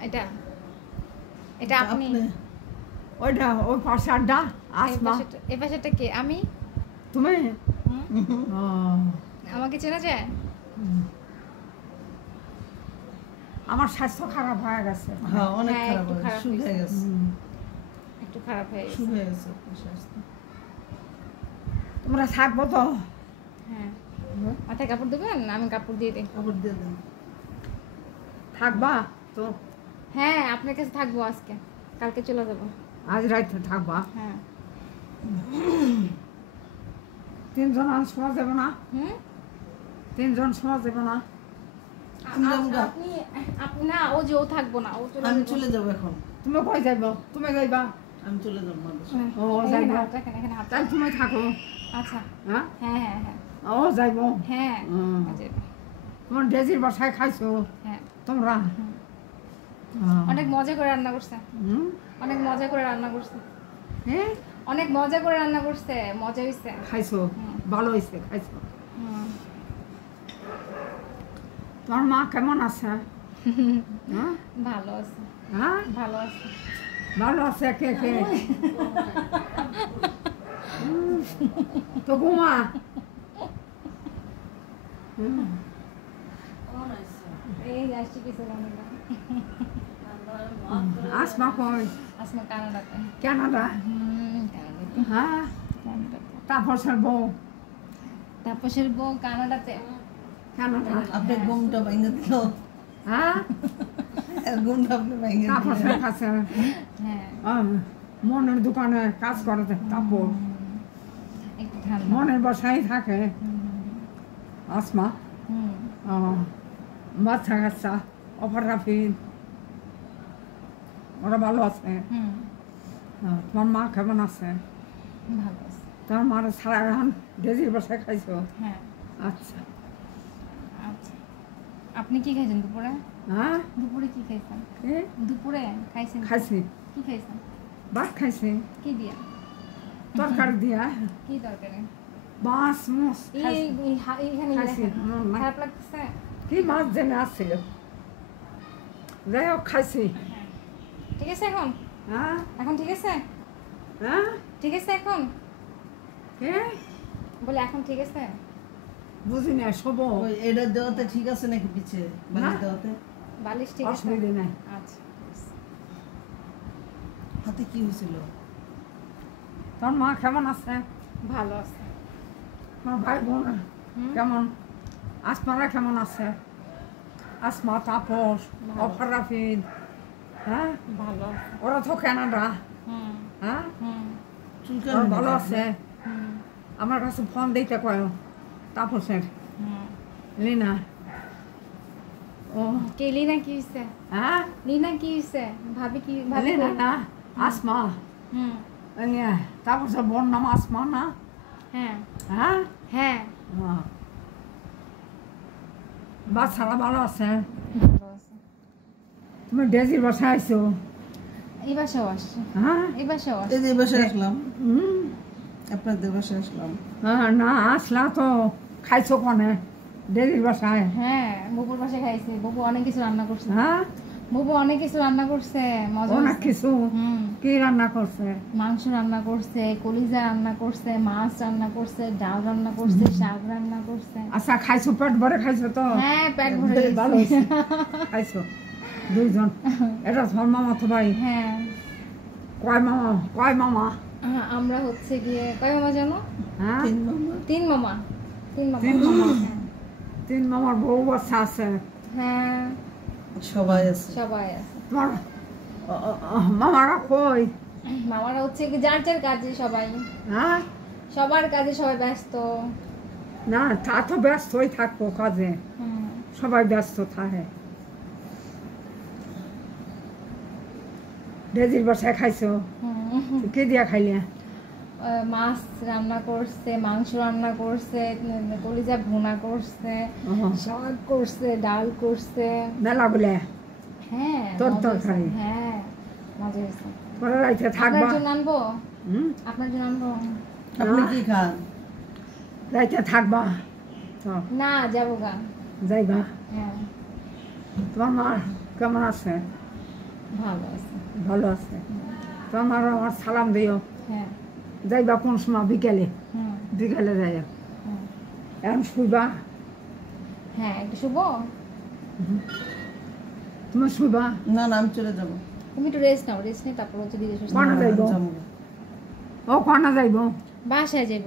এটা এটা আপনি ওইটা ওই পাশারটা আসমা এই পাশেরটা কে আমি তুমি আমাকে চেনা যায় আমার স্বাস্থ্য খারাপ হয়ে গেছে হ্যাঁ অনেক হ্যাঁ, খারাপ একটু খারাপ শুকিয়ে হয়েছে। গেছে একটু খারাপ হয়ে গেছে শুকিয়ে গেছে আপনার স্বাস্থ্য তোমরা থাকবো তো হ্যাঁ মাথায় কাপড় দেবেন আমি কাপড় দিয়ে দিই কাপড় দিয়ে দেন থাকবা তো হ্যাঁ আপনার কাছে থাকবো আজকে কালকে চলে যাবো আজ রাইতে থাকবা হ্যাঁ 3 জন আর শোয়া যাবে না হুম 3 জন শোয়া যাবে না আপনি আপনি না ও যে ও থাকবো না ও চলে আমি যাবে। চলে যাবো এখন তুমি কই যাইব তুমি যাইবা আমি চলে যাবো মাদ্রাসা হ্যাঁ, ও, এখানে যাইবো। হাত রাখেন, এখানে হাত তাই রাখেন। তুমি থাকো আচ্ছা হ্যাঁ হ্যাঁ হ্যাঁ হ্যাঁ ও যাইব হ্যাঁ হুম। আচ্ছা, তোমার ডেজির বাসায় খাইছো হ্যাঁ তোমরা হুম। হ্যাঁ। অনেক মজা করে রান্না করছে হুম? অনেক মজা করে রান্না করছে হ্যাঁ অনেক মজা করে রান্না করছে মজা হইছে খাইছো হুম। ভালো হয়েছে খাইছো হুম। তোমার মা কেমন আছে হ্যাঁ ভালো আছে হ্যাঁ ভালো আছে ভালো আছে কে কে তো ঘুমা এই আসছি কিছু আসমা কই আসমা কানাডাতে কানাডা কানাডাতে হ্যাঁ তাপসের বউ তাপসের বউ কানাডাতে কানাডা আপনি ঘুমটা ভেঙে দিল হ্যাঁ ঘুমটা আপনি ভেঙে তাপসের দিলেন কাছে হ্যাঁ মনের দোকানে কাজ করে তাপস একটু ঠান্ডা মনের বাসায় থাকে আসমা হুম বাচ্চা কাচ্চা অফার রাফিন ওরা ভালো আছে হুম তোমার মা কেমন আছে ভালো আছে তোমার মার সারা এখন ডেজির বাসায় খাইছো হ্যাঁ আচ্ছা আচ্ছা আপনি কি খাইছেন দুপুরে হ্যাঁ দুপুরে কি খাইছেন এ, দুপুরে খাইছেন খাইছি কি খাইছেন ভাত খাইছি কি দিয়া তরকারি দিয়া কি দরকারে মাছ মুছ এইখানে খাইছি, না। খারাপ লাগতেছে কি মাছ জেনে আসছিল যাই হোক খাইছি ঠিক আছে এখন হ্যাঁ এখন ঠিক আছে হ্যাঁ ঠিক আছে এখন কে বলে এখন ঠিক আছে বুঝি না শোভ ওই এটা দেওয়াতে ঠিক আছে নাকি পিছে বালিশ না। দেওয়াতে বালিশ ঠিক আছে অসুবিধা নাই আচ্ছা হাতে কি হয়েছিল তোর মা কেমন আছে ভালো আছে তোমার ভাই বোন হুম। কেমন আসমারা কেমন আছে আসমা তাপস ভালো। অফার রাফিদ হ্যাঁ ভালো আছে ওরা তো কানাডা হুম হ্যাঁ হুম চুলকানি ওরা নাকি ভালো আপনার? আছে হুম আমার কাছে ফোন দিতে কয় তাপসের হুম লিনা ও কে লিনা কি হইছে হ্যাঁ লিনা কি হইছে ভাবি কি ভাবি লিনা কই? না আসমা হুম ইয়ে তাপসের বোন নাম আসমা না হ্যাঁ হ্যাঁ হ্যাঁ হ্যাঁ। বাচ্চারা ভালো আছে ভালো আছে তুমি ডেজির বাসায় আইছো এই বাসাও আসছে হ্যাঁ এই বাসাও আসছে এই যে বাসায় আসলাম হুম আপনাদের বাসায় আসলাম হ্যাঁ না আসলা তো খাইছো কনে ডেজির বাসায় হ্যাঁ বুবুর বাসায় খাইছি বুবু অনেক কিছু রান্না করছে হ্যাঁ বুবু অনেক কিছু রান্না করছে মজা অনেক হয়েছে। কিছু হুম কি রান্না করছে মাংস রান্না করছে কলিজা রান্না করছে মাছ রান্না করছে ডাল রান্না করছে শাক রান্না করছে আচ্ছা খাইছো পেট ভরে খাইছো তো হ্যাঁ পেট ভরে বেশ ভালো গেছে। হয়েছে খাইছো দুইজন এটা তোমার মামা তো ভাই হ্যাঁ কয় মামা আমরা হচ্ছে গিয়ে কয় মামা জানো হ্যাঁ 3 নম্বর 3 মামা 3 মামা তিন মামা। হ্যাঁ। 3 মামার বউ বাচ্চা আছে হ্যাঁ সবাই আছে সবাই আছে তোমার মামারা কই মামারা হচ্ছে কি যার যার কাজে সবাই হ্যাঁ সবার কাজে সবাই ব্যস্ত না তা তো ব্যস্তই থাকবো কাজে হুম সবাই ব্যস্ত থাকে ডেজির বাসায় খাইছো হুম কে দিয়া খাইলে মাছ রান্না করছে মাংস রান্না করছে কলিজা ভুনা করছে শাক করছে ডাল করছে মেলা বলে হ্যাঁ তোর মজা হয়েছে। তরকারি। হ্যাঁ মজা হয়েছে পরে রাইতে আপনার থাকবা জন্য আনবো হুম আপনার জন্য আনবো আপনি কি খান রাইতে থাকবা তো না যাবো গা যাইবা হ্যাঁ তোমার মা কেমন আছে ভালো আছে। ভালো আছে। তোমার আমার সালাম দিও। হ্যাঁ। যাইবা কোন সময়? বিকেলে। হুম। বিকেলে যাই। হুম। এখন শুইবা? হ্যাঁ, একটু শুভ। তুমি শুইবা? না না, আমি চলে যাবো। তুমি একটু রেস্ট নাও, রেস্ট নিয়ে তারপর হচ্ছে ধীরে সুস্থে কনে যাইব? যাবো। ও কনে যাইব? বাসায় যাইব।